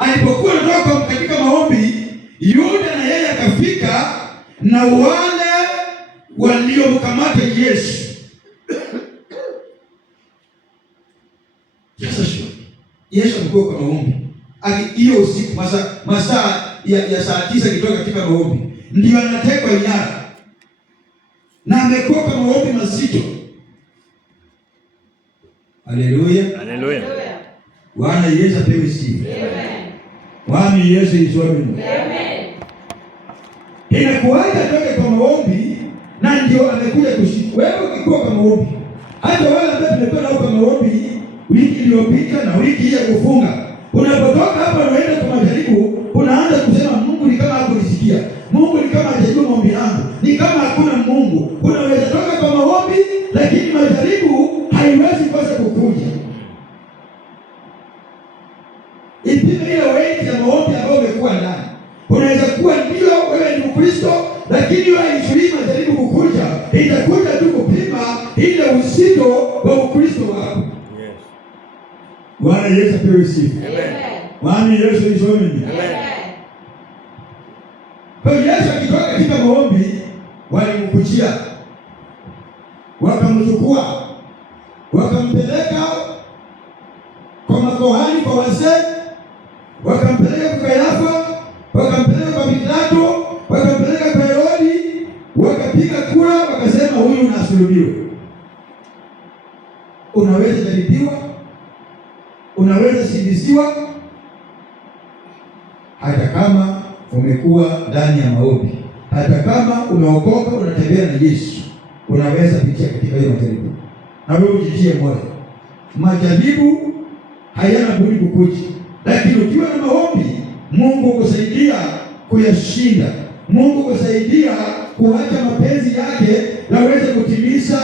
alipokuwa anatoka katika maombi, Yuda na yeye akafika na wale waliomkamata Yesu. Sasa Yesu alikuwa kwa maombi. Hiyo usiku masaa ya saa 9 kitoka katika maombi, ndio anatekwa nyara. Na amekuwa kwa maombi mazito. Haleluya. Haleluya. Bwana Yesu apewe sifa. Amen. Mwami Yesu isome. Amen. Inakuaje atoke kwa maombi na ndio amekuja kushika. Wewe ukikuwa kwa maombi, hata wale ambao tumekuwa nao kwa maombi wiki iliyopita na wiki hii ya kufunga, unapotoka hapa unaenda kwa majaribu, unaanza kusema Mungu ni kama hakunisikia. Mungu ni kama hajajibu maombi yangu. Ni kama hakuna Mungu. Unaweza toka kwa maombi lakini majaribu haiwezi kosa kukuja. Ipime ile weight ya maombi ambayo umekuwa ndani. Unaweza kuwa ndio wewe ni Mkristo, lakini wewe haishuhudi majaribu kukuja. Itakuja tu kupima ile uzito wa Ukristo wako. Yes. Bwana Yesu apewe sifa. Amen. Mwami Yesu isome. Amen. Kwa Yesu akitoka katika maombi, walimkujia, wakamchukua, wakampeleka kwa makuhani, kwa wazee, wakampeleka kwa Kayafa, wakampeleka kwa Pilato, wakampeleka kwa Herodi, wakapiga kura, wakasema huyu na asulubiwe. Unaweza jaribiwa, unaweza singiziwa, hata kama umekuwa ndani ya maombi, hata kama umeokoka, unatembea na Yesu, unaweza pitia katika hiyo majaribu. Na wewe ujitie moyo, majaribu hayana budi kukuja, lakini ukiwa na maombi, Mungu kusaidia kuyashinda. Mungu kusaidia kuacha mapenzi yake yaweze kutimiza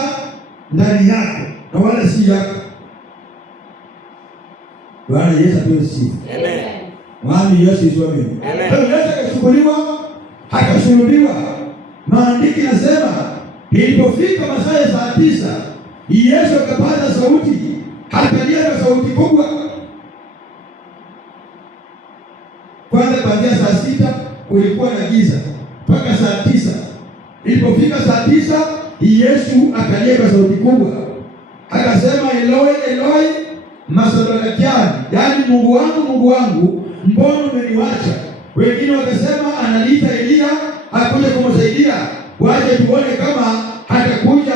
ndani yako na wala si yako. Bwana Yesu apewe sifa. Amen. Mwami Yesu isome. Amen. Yesu akachukuliwa, akasulubiwa. Maandiko yanasema ilipofika masaa ya saa 9, Yesu akapaza sauti, akalia kwa sauti kubwa. Kwanza kuanzia saa 6 kulikuwa na giza mpaka saa 9. Ilipofika saa 9, Yesu akalia kwa sauti kubwa, akasema Eloi Eloi ma sabakthani, yaani Mungu wangu, mbona umeniacha? Wengine wakasema analiita Elia akuja kumsaidia, waje tuone kama atakuja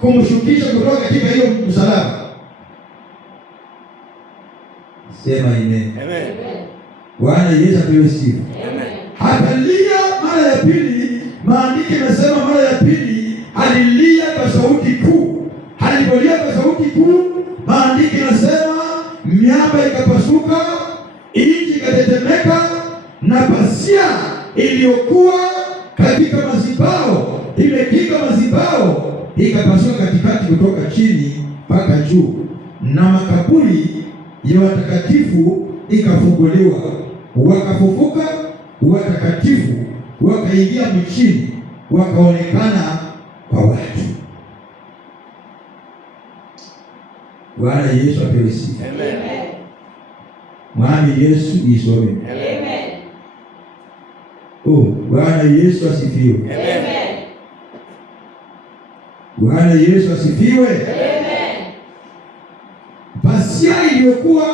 kumshukisha kutoka katika hiyo msalaba. Sema amen. Amen. Bwana Yesu apewe sifa. Amen. Akalia mara ya pili. Maandiko yanasema mara ya pili alilia kwa sauti kuu. Alipolia kwa sauti kuu, maandiko yanasema miamba ikapasuka, nchi ikatetemeka, na pasia iliyokuwa katika mazibao imekinga mazibao ikapasuka katikati kutoka chini mpaka juu, na makaburi ya watakatifu ikafunguliwa, wakafufuka watakatifu, wakaingia mchini, wakaonekana kwa watu. Bwana Yesu apewe sifa. Amen. Mwami Yesu isome. Amen. Bwana Yesu asifiwe. Amen. Bwana Yesu asifiwe. Amen. Pasia iliyokuwa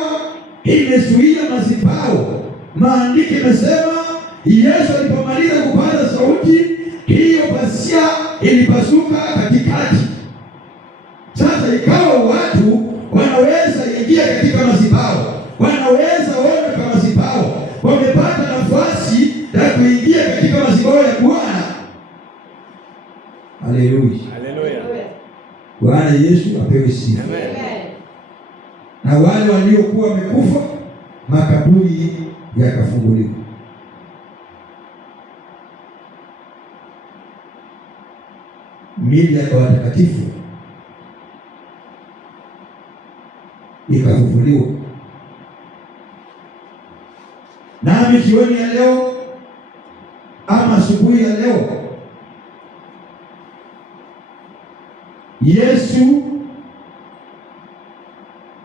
imezuia mazibao, maandiko yanasema Yesu alipomaliza kupaza sauti, hiyo pasia ilipasuka katikati. Sasa ikawa watu wanaweza ingia katika mazibao, wanaweza ona kwa mazibao, wamepata nafasi ya kuingia katika mazibao ya Bwana. Haleluya. Haleluya. Bwana Yesu apewe sifa. Amen. Na wale waliokuwa wamekufa, makaburi yakafunguliwa. Miili ya watakatifu ikafufuliwa. Nami jioni ya leo ama asubuhi ya leo, Yesu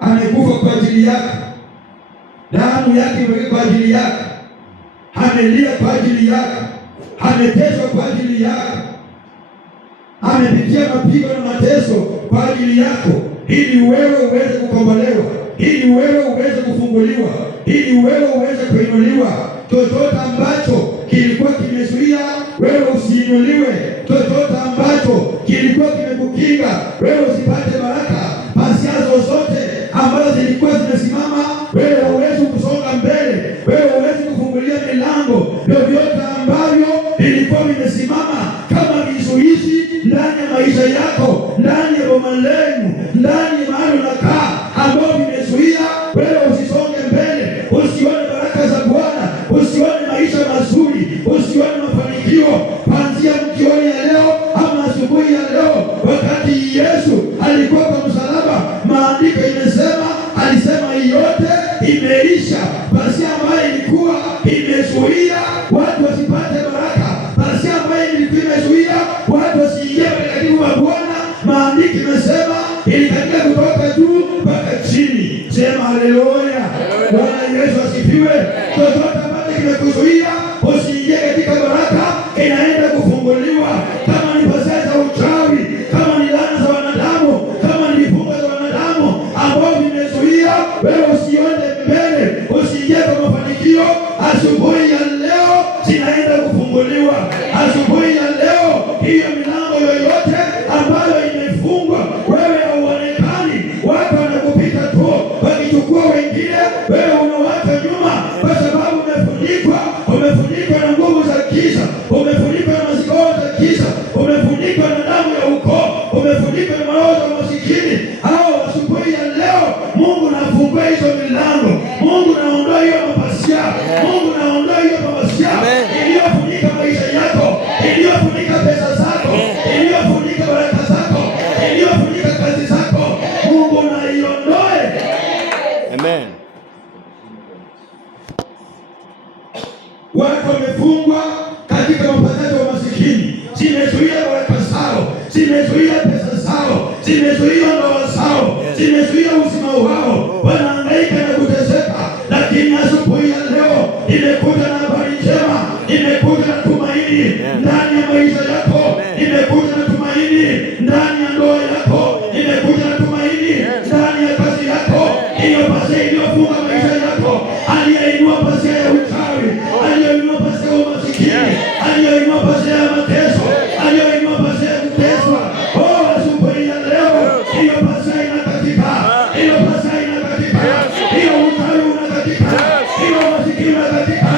amekufa kwa ajili yako, damu yake imewekwa kwa ajili ajili yako, amelia kwa ajili yako, ameteswa kwa ajili yako, amepitia mapigo na mateso kwa ajili yako, ili wewe uweze kukombolewa, ili wewe uweze kufunguliwa, ili wewe uweze kuinuliwa. Chochote ambacho kilikuwa kimezuia wewe usiinuliwe, chochote ambacho kilikuwa kimekukinga wewe usipate baraka, pasia zozote ambazo zilikuwa zimesimama wewe huwezi kusonga mbele, wewe huwezi kufungulia milango, vyovyote ambavyo vilikuwa vimesimama kama vizuizi ndani ya maisha yako, ndani ya boma lenu, ndani ya mahali unakaa, ambao vimezuia wewe usisonge mbele, usione baraka za Bwana, usione maisha mazuri, usione mafanikio, kuanzia mkioni ya leo ama asubuhi ya leo, wakati Yesu alikuwa kwa msalaba, maandiko imesema, alisema yote imeisha. Pasia ambayo ilikuwa imezuia watu wasipate baraka, pasia ambayo ilikuwa imezuia watu wasiingie katika wa Bwana, maandiko imesema ilikatika kutoka juu mpaka chini. Sema haleluya. Bwana Yesu asifiwe. Chochote ambacho kimekuzuia usiingie katika baraka inaenda kufunguliwa. Kama ni pasia za uchawi, kama ni laana za wanadamu, kama ni vifungo za wanadamu ambao vimezuia wewe usione mbele, usiingie kwa mafanikio, asubuhi ya leo zinaenda kufunguliwa. Asubuhi ya leo hiyo milango yoyote ambayo imefungwa wewe hauonekani, watu wanakupita tu wakichukua wengine, wewe unawata nyuma kwa sababu umefunikwa na nguvu za giza, umefunikwa na masikio za giza, umefunikwa na damu ya ukoo, umefunikwa na maroho za masikini. Hao asubuhi ya leo Mungu nafungua hizo milango, Mungu naondoa hiyo mapasia, Mungu naondoa hiyo mapasia iliyofunika maisha yako, iliyofunika pesa zako, iliyofunika baraka zako, iliyofunika kazi zako, Mungu na iondoe. Amen. Watu wamefungwa katika mapato ya masikini, zimezuia baraka zao, zimezuia pesa zao, zimezuia ndoa zao, zimezuia uzima wao, wanahangaika na kuteseka. Lakini asubuhi ya leo imekuja na habari njema, imekuja na tumaini ndani ya maisha yako, imekuja na tumaini ndani ya ndoa yako, imekuja na tumaini ndani ya kazi yako. Hiyo pasia iliyofunga maisha yako, aliyeinua pasia ya uchawi, aliyeinua pasia ya umasikini, aliyeinua pasia ya mateso, aliyeinua pasia ya kuteswa, asubuhi ya leo hiyo pasia inakatika, hiyo pasia inakatika, hiyo uchawi unakatika, hiyo umasikini unakatika,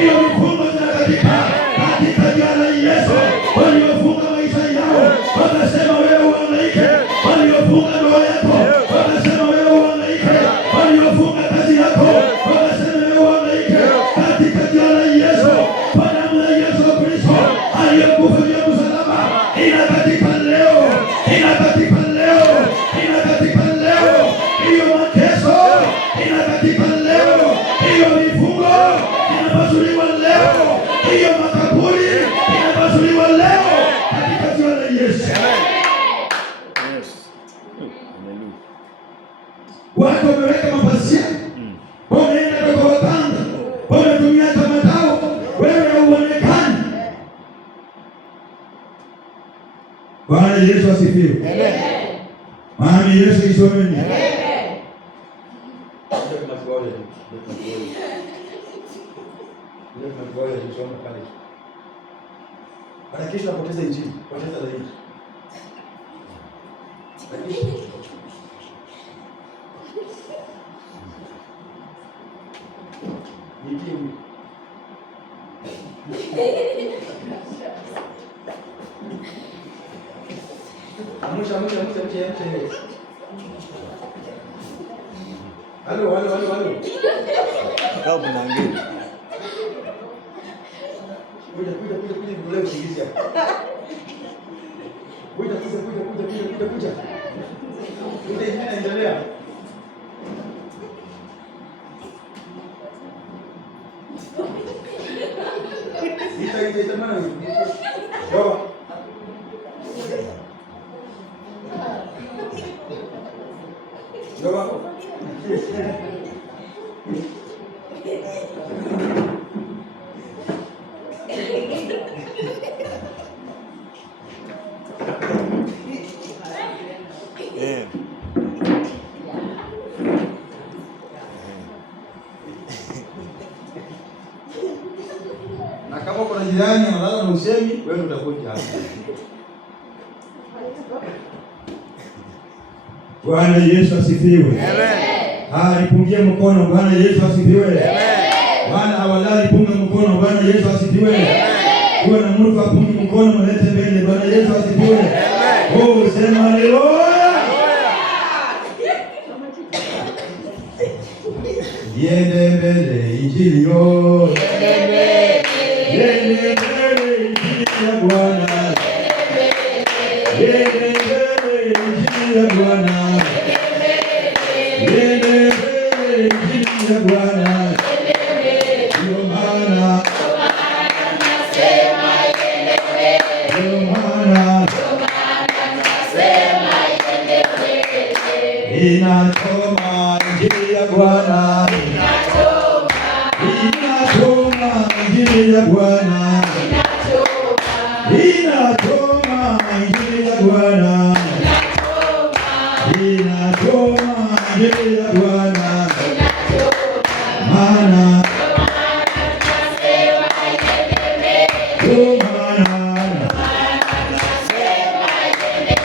hiyo vifungo zinakatika katika jina la Yesu. Waliofunga maisha yao wakasema wewe uhangaike, waliofunga ndoa yako wakasema wewe uhangaike, waliofunga kazi yako wakasema wewe uhangaike, katika jina la Yesu, kwa damu ya Yesu Kristo aliyekufa juu ya msalaba, inakatika leo, inakatika leo, inakatika leo, hiyo mateso inakatika leo, hiyo vifungo inapasuliwa leo, hiyo makaburi inapasuliwa leo katika jina la Yesu. Watu wameweka mapasia, wameenda kwa waganga, wametumia tamatao, wewe hauonekani. Bwana Yesu asifiwe. Amen. Maana Yesu isomeni. Amen. Bana kesho napoteza injili, poteza zaidi. Amusha. Halo. Kau menangis. Kuja leo usingizi hapa. Kuja. Kuja endelea. Ita mana? Baba. Baba. kama kuna jirani analala na usemi, wewe utakuja hapa. Bwana Yesu asifiwe. Amen. Alipungia mkono. Bwana Yesu asifiwe. Amen. Bwana hawalali, punga mkono. Bwana Yesu asifiwe. Amen. Kuwa na mtu apungi mkono, mlete mbele. Bwana Yesu asifiwe. Amen. Oh, sema haleluya. Yende mbele injili yo. Yende mbele injili ya Bwana. Yende mbele injili ya Bwana. Yende mbele injili ya Bwana. Ndio maana nasema yende mbele. Ndio maana nasema yende mbele. Inachoma injili ya Bwana. Inachoma injili ya Bwana. Inachoma injili ya Bwana. Inachoma injili ya Bwana. Maana nasema yende mbele. Maana nasema yende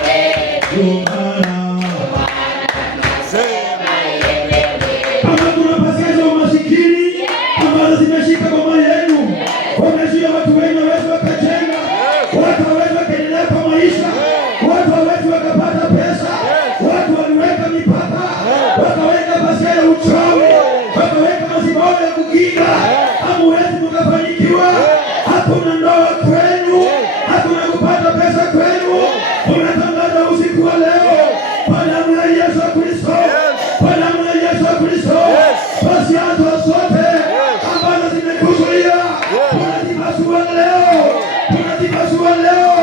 mbele. Maana nasema yende mbele. Kama kuna pazia za umasikini ambazo zimeshika boma yenu, wamezuia watu wengi waweze wakajenga, watu waweze wakaendelea kwa maisha, watu waweze wakapata pesa, watu waliweka mipaka, wakaweka pazia ya uchawi, wakaweka mazibao ya kuginga, hamuwezi mkafanikiwa. Hakuna ndoa kwenu, hakuna kupata pesa kwenu. Unatangaza usiku wa leo kwa damu ya Yesu Kristo, kwa damu ya Yesu Kristo, pazia zote ambazo zimekuzuia tunazipasua leo, tunazipasua leo.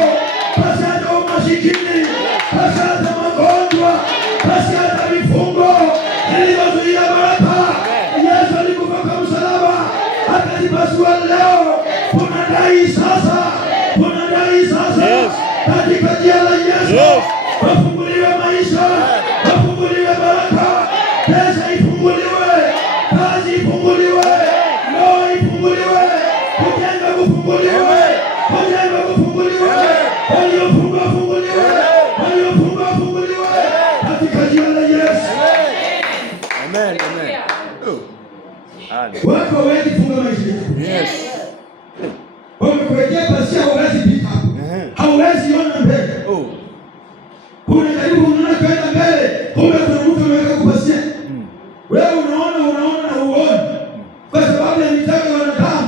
Pazia za umasikini, pazia za magonjwa, pazia za vifungo zilizozuia baraka. Yesu alikufa kwa msalaba akazipasua leo. Tunadai sasa, tunadai sasa katika jina la Yesu, wafunguliwe maisha, wafunguliwe baraka, pesa ifunguliwe, kazi ifunguliwe, ndoa ifunguliwe, kujenga kufunguliwe, kujenga kufunguliwe, waliofungwa wafunguliwe, waliofungwa wafunguliwe katika jina la Yesu. Amen. Amen. Watu hawezi funga maisha yako. Yes. Wamekuwekea pazia, hauwezi pita hapo. Hauwezi ona mbele. Unajaribu unaona kwenda mbele, kumbe kuna mtu ameweka kupazia. Wewe unaona na uone. Kwa sababu ya mitego ya wanadamu,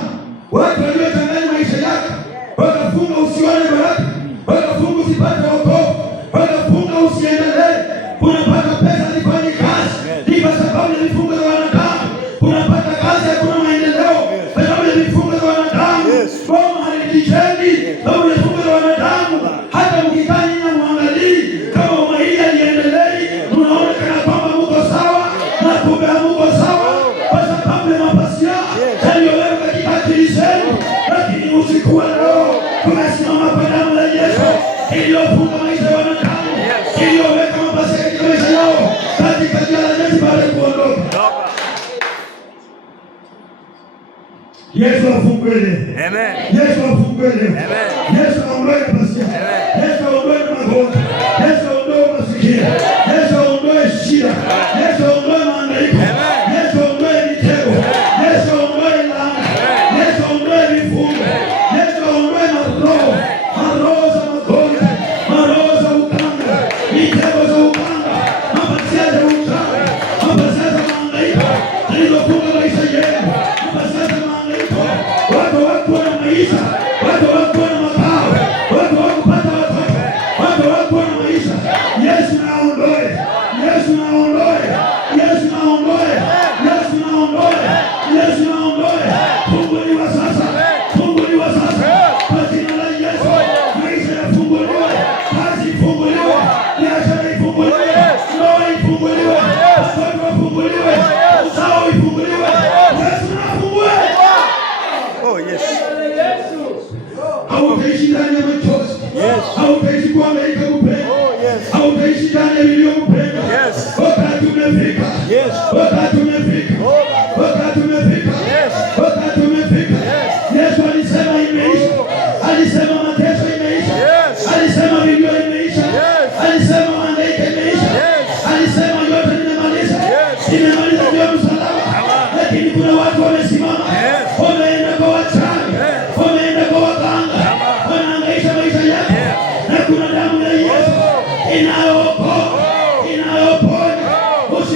watu waliochanganya maisha yako, wakafunga usione baraka, wakafunga usipate wokovu, wakafunga usiendelee. Unapata pesa zifanye kazi, ni kwa sababu ya mifungo ya wanadamu. Unapata kazi, hakuna maendeleo kwa sababu ya mifungo ya wanadamu. Boma halijijeni sababu ya mifungo ya wanadamu. Hata mkikaa nyinyi muangalie kama umahiri aliendelei, unaona kana kwamba mko sawa na kumbe hamko sawa, kwa sababu ya mapazia yaliyowekwa katika akili zenu. Lakini usiku wa leo tunasimama kwa damu ya Yesu iliyofunga maisha ya wanadamu, iliyoweka mapazia katika maisha yao katika jina la Yesu baada ya kuondoka. Yesu afungue leo. Amen. Yesu afungue leo. Amen. Yesu aondoe pazia. Amen. Yesu aondoe magonjwa. Yesu aondoe umasikini. Yesu aondoe shida. Yesu aondoe mahangaiko. Yesu aondoe mitego. Yesu aondoe laana. Yesu aondoe vifungo. Yesu aondoe maroho za magonjwa, maroho za uganga, mitego za uganga, mapazia za uchawi, mapazia za mahangaiko zilizofunga maisha yenu, mapazia za mahangaiko. Watu wakuwa na maisha, watu wakuwa na makao, watu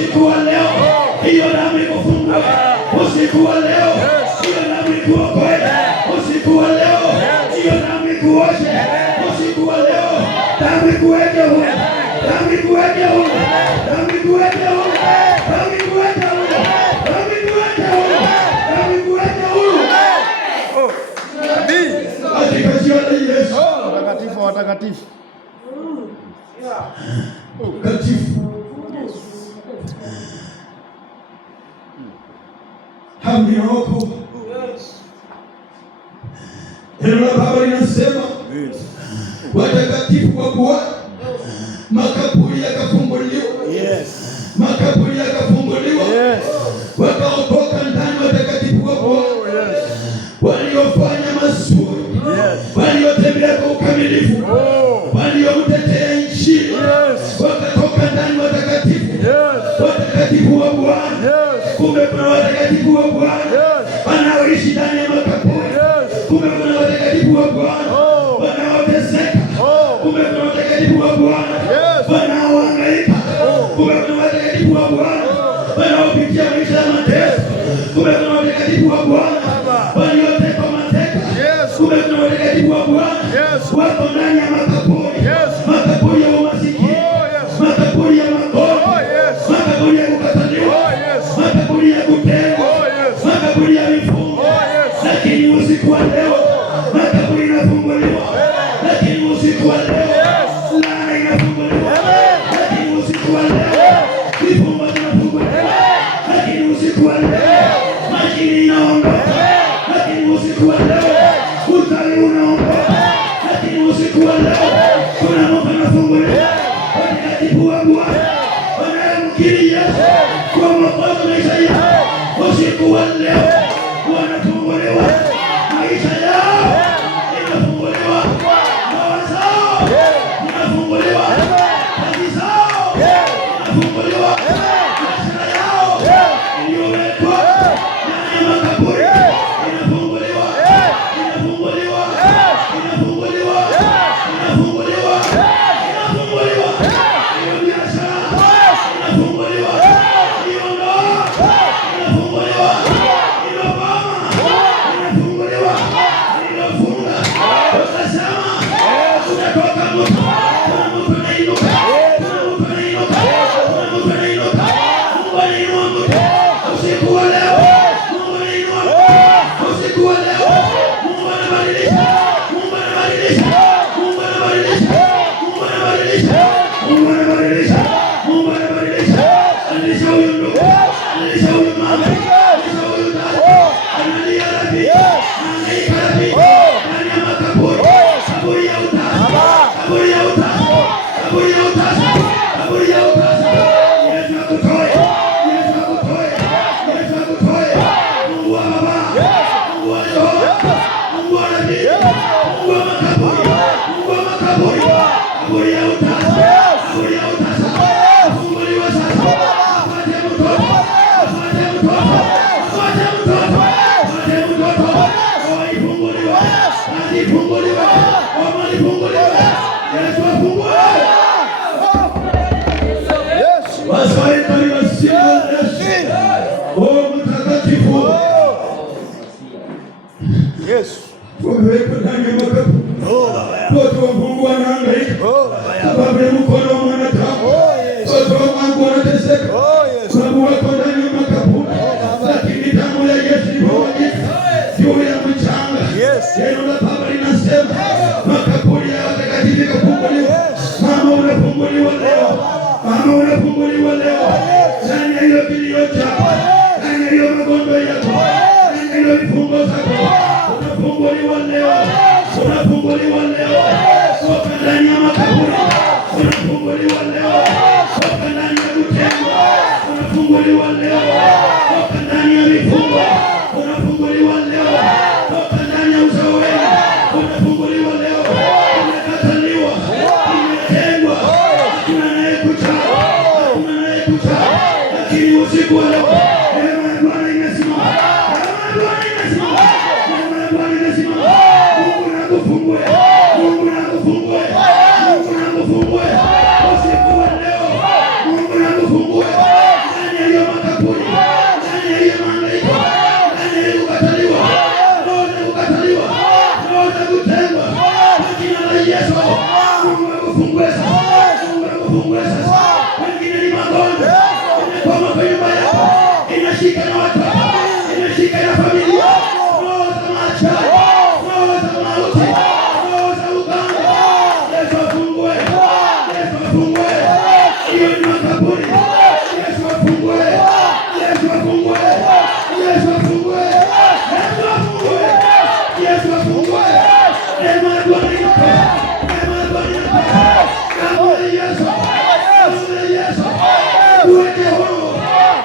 usiku wa leo hiyo damu ikufungue, usiku wa leo hiyo damu ikuokoe, usiku wa leo hiyo damu ikuoshe, usiku wa leo damu ikuweke huru, damu ikuweke huru, damu ikuweke huru, damu ikuweke huru, damu ikuweke huru, damu ikuweke huru. Katika jina la Yesu. Watakatifu, watakatifu. Katifu. Hamnioko. Neno la Baba linasema watakatifu wa Bwana makaburi yakafunguliwa. Makaburi yakafunguliwa. Wakaokoka ndani watakatifu wa Bwana. Waliofanya mazuri. Waliotembea kwa ukamilifu. Waliomtetea Injili. Wakatoka ndani watakatifu. Watakatifu wa Bwana. Kumbe kuna watakatifu wa Bwana wanaoishi ndani ya makaburi. Kumbe kuna watakatifu wa Bwana wanaoteseka. Kumbe kuna watakatifu wa Bwana wanaohangaika. Kumbe kuna watakatifu wa Bwana wanaopitia maisha ya mateso. Kumbe kuna watakatifu wa Bwana waliotekwa mateka. Kumbe kuna watakatifu wa Bwana wako ndani ya makaburi. Makaburi ya umasikini, makaburi ya magonjwa, makaburi ya kukataliwa, makaburi ya kutengwa, makaburi ya vifungo. Lakini usiku wa leo makaburi inafunguliwa. Lakini usiku wa leo laana inafunguliwa. Lakini usiku wa leo vifungo vinafunguliwa. Lakini usiku wa leo majini inaondoka. Lakini usiku wa leo uchawi unaondoka. Lakini usiku wa leo kuna mambo yanafunguliwa. Watakatifu wa Bwana wanamkiri Yesu kwa mwokozi maisha yao. Usiku wa leo wanafunguliwa. Maisha yao inafunguliwa. Ndoa zao inafunguliwa. Kazi zao inafunguliwa. Biashara yao iliyowekwa ndani ya makaburi inafunguliwa. Inafunguliwa. Inafunguliwa. Inafunguliwa. Inafunguliwa. Hiyo biashara inafunguliwa. Hiyo ndoa inafunguliwa. Hiyo mama inafunguliwa. Hiyo funga ukasema utatoka mtu. Kuna mtu anainuka. Kuna mtu anainuka. Kuna mtu anainuka. Mungu anainua mtu. Usiku wa leo Mungu anainua mtu. Usiku wa leo Mungu anabadilisha. Mungu anabadilisha. Mungu anabadilisha. Mungu anabadilisha. Mungu anabadilisha. Mungu anabadilisha. Alisha huyu ndugu. Alisha huyu mama. Alisha huyu dada. Analia rabi. Anaika rabi. Ndani ya makaburi. Kaburi ya utasa. Kaburi ya utasa. Kaburi ya utasa. Kaburi ya utasa. Yesu akutoe. Yesu akutoe. Yesu akutoe. Mungu wa baba. Mungu wa Yehova. Mungu wa nabii. Mungu wa makaburi. Mungu wa makaburi. Kaburi ya utasa. Kaburi ya utasa. Funguliwa sasa. Apate mtoto. Apate mtoto. Apate mtoto. Apate mtoto. Oa ifunguliwa. Kazi ifunguliwa. Oma ifunguliwa. Yesu afungue. Wasaita ni wasimu Yesu. O mtakatifu. Yesu. Wamewekwa ndani ya makaburi. Watu wa Mungu wanahangaika. Sababu ya mkono wa mwanadamu. Watu wa Mungu wanateseka. Sababu wako ndani ya makaburi. Lakini damu ya Yesu imemwagika juu ya mchanga. Neno la Baba linasema makaburi ya watakatifu yakafunguliwa. Mama unafunguliwa leo. Mama unafunguliwa leo. Ndani ya hiyo kilio chako. Ndani ya hiyo magonjwa yako. Ndani ya hiyo vifungo zako. Unafunguliwa leo. Unafunguliwa leo. Toka ndani ya makaburi. Unafunguliwa leo. Toka ndani ya kutengwa. Unafunguliwa leo. Toka ndani ya vifungo. Unafunguliwa leo. Toka ndani ya usaweni. Unafunguliwa leo. Umekataliwa. Umetengwa. Hakuna anayekucha. Hakuna anayekucha. Lakini usiku wa leo neema ya Bwana imesimama. Neema ya Bwana imesimama. Neema ya Bwana imesimama. Mungu nakufungue. Mungu nakufungue. Mungu nakufungue. Usiku wa leo Mungu nakufungue. imeshika na watoto, imeshika na familia, roho za machawi, roho za mauti, roho za uganga. Yesu afungue, Yesu afungue. Hiyo ni makaburi. Yesu afungue, Yesu afungue, Yesu afungue, Yesu afungue, Yesu afungue. Neema ya Bwana inatosha, neema ya Bwana inatosha. Damu ya Yesu, damu ya Yesu. Tuweke huru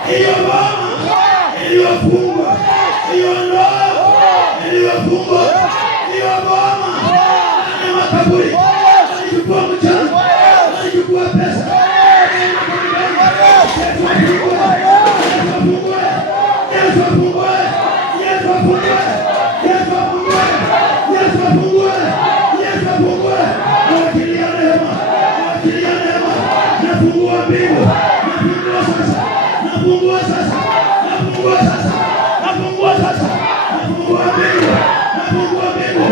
hiyo boma iliyofungwa, hiyo ndoa iliyofungwa, hiyo boma na makaburi. Walichukua mchanga, walichukua pesa. Yesu afungue, Yesu afungue, Yesu afungue, Yesu afungue, Yesu afungue. Awachilia neema, awachilia neema. Nafungua mbingu, nafungua sasa, nafungua sasa, nafungua sasa, nafungua sasa, nafungua mbingu, nafungua mbingu.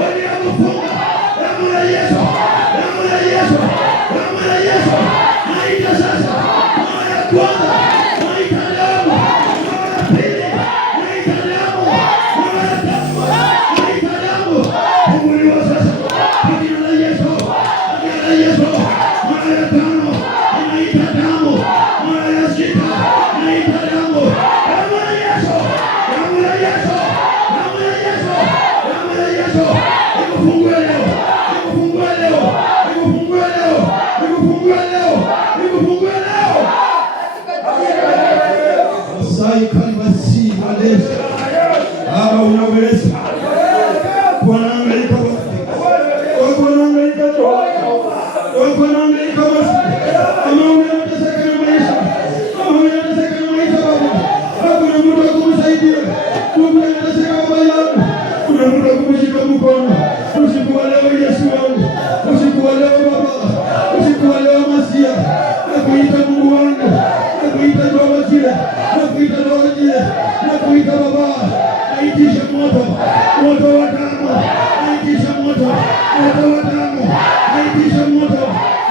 Waliokufunga, damu ya Yesu, damu ya Yesu, damu ya Yesu. Naita sasa mara ya kwanza, naita damu mara ya pili, naita damu mara ya tatu, naita damu. Funguliwa sasa kwa jina la Yesu, kwa jina la Yesu. Mara ya tano, naita damu mara ya sita, naita damu. Damu ya Yesu, damu ya Yesu, damu ya Yesu, damu ya Yesu. Ikufungue leo, ikufungue leo, ikufungue leo, ikufungue leo, ikufungue leo. Sai kalbasi malezi. Baba unaweza. Bwana angaika wapi? Bwana angaika wapi? Bwana angaika wapi? Kama unataka na maisha, kama unataka na maisha baba. Hakuna mtu akumsaidia. Mungu anataka baba yangu. Kuna mtu akumshika mkono. Usiku wa leo Yesu wangu. Usiku wa leo baba. Usiku wa leo Masia. Nakuita Mungu wangu. Nakuita Baba jile. Nakuita Baba jile. Nakuita baba. Naitisha moto. Moto wa damu. Naitisha moto. Moto wa damu. Naitisha moto.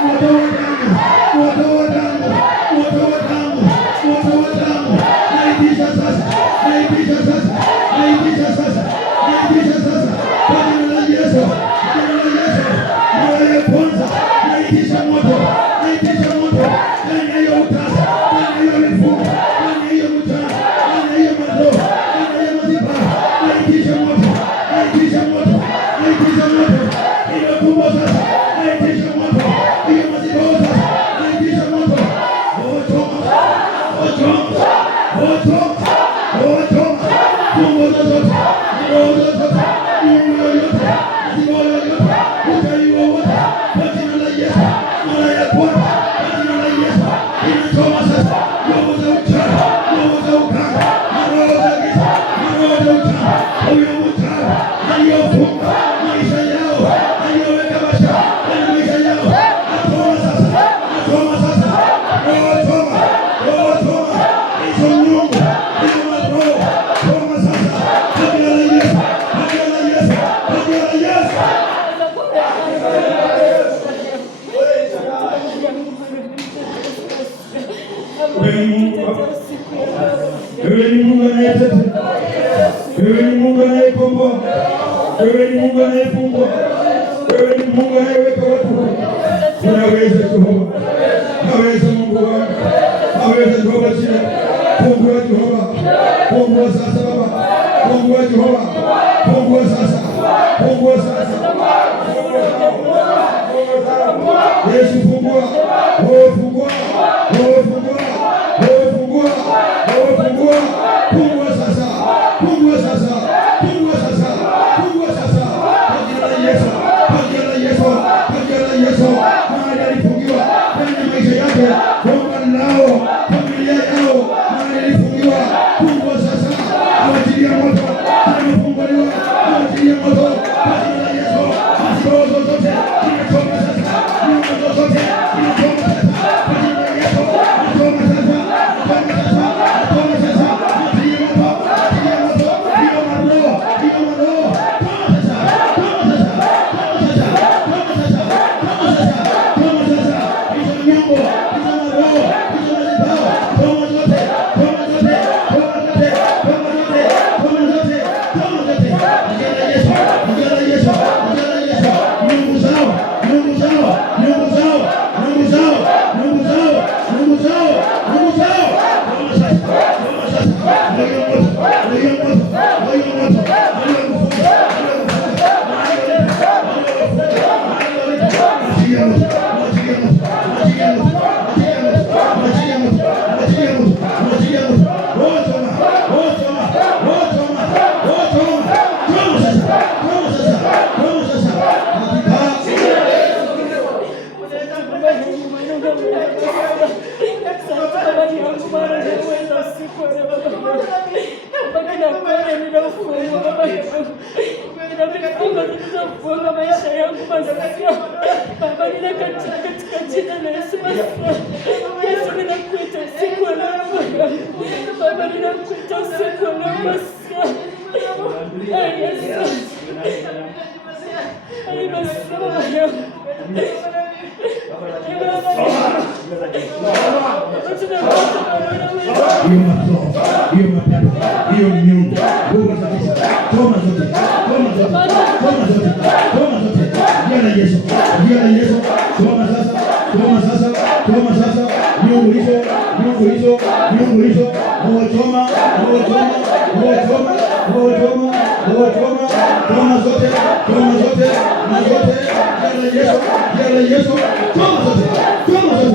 Moto wa damu. Moto wa damu. Moto wa damu. Moto wa damu. Naitisha sasa. Naitisha sasa. Naitisha sasa. Naitisha sasa. Kwa jina la Yesu. Kwa jina la Yesu. Mara ya kwanza. Naitisha moto. Naitisha moto. Ndani ya hiyo utasa. Ndani ya hiyo mifumo. Ndani ya hiyo mchana. Ndani ya hiyo maroho. Ndani ya hiyo maziba. Naitisha moto. Naitisha moto. Naitisha moto. Ile kumbo sasa. Naitisha moto. Hiyo maziba sasa. Naitisha moto. Ochoma. Ochoma. Ochoma. Ochoma. Kumbo zote. Roho zote. Mungu yote. Maziba yote. Utaiwa wote. Kwa jina la Yesu. Mara ya kwanza. Kwa jina la Yesu. Inachoma sasa. Roho za uchawi. Roho za uganga. Roho za giza. Roho za uchawi. Huyo mchawi aliyofunga maisha yao, aliyoweka basha kwenye maisha yao. Atoma sasa. Atoma sasa. Roho toma. Roho toma. Hizo nyungu. Hizo maroho. Toma sasa. Kwa jina la Yesu. Kwa jina la Yesu. Kwa jina la Yesu. Wewe ni Mungu Baba. Wewe ni Mungu anayetetea. Wewe ni Mungu anayekomboa. Wewe ni Mungu anayefungua. Wewe ni Mungu anayeweka watu. Unaweza Jehova. Naweza Mungu wangu. Naweza Jehova chini. Fungua Jehova. Fungua sasa Baba. Fungua Jehova. Fungua sasa. Fungua sasa. Yesu fungua. Oh fungua. Oh fungua. Oh fungua. Oh fungua. Fungua sasa. Fungua sasa. Fungua sasa. Fungua sasa. Kwa jina la Yesu. Kwa jina la Yesu. Kwa jina la Yesu. Mahali alifungiwa kwenye maisha yake, Mungu nao familia yao mahali alifungiwa. Fungua sasa. Awachilia moto. Amefunguliwa. Awachilia moto. Kwa jina la Yesu. Roho zote zinachoma sasa. Roho zote zinachoma sasa. Funga maisha yangu masia. Baba katika jina la Yesu Kristo. Yesu ninakuita siku ya leo. Baba ninakuita siku ya leo masia. Yesu. Ai masia. Hiyo miungu toma zote Yesu toma sasa miungu hizo toma zote Yesu toma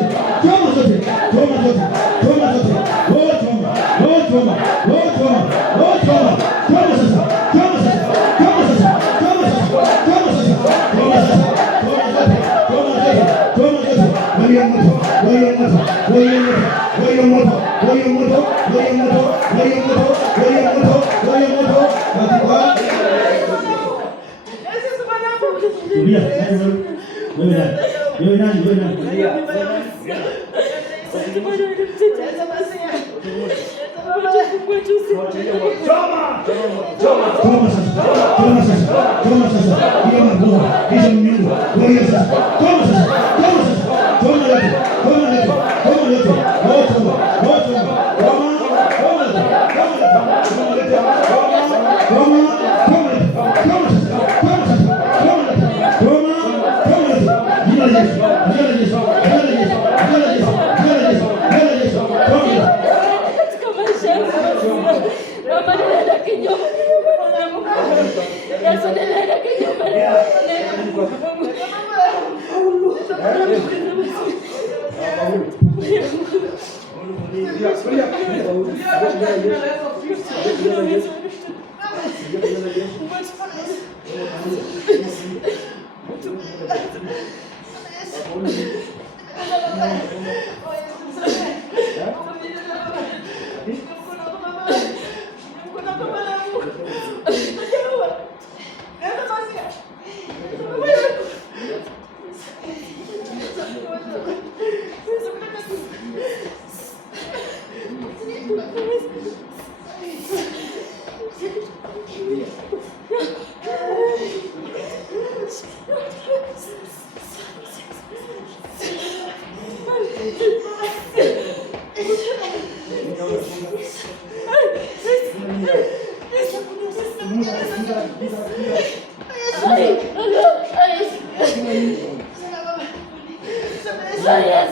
Yes.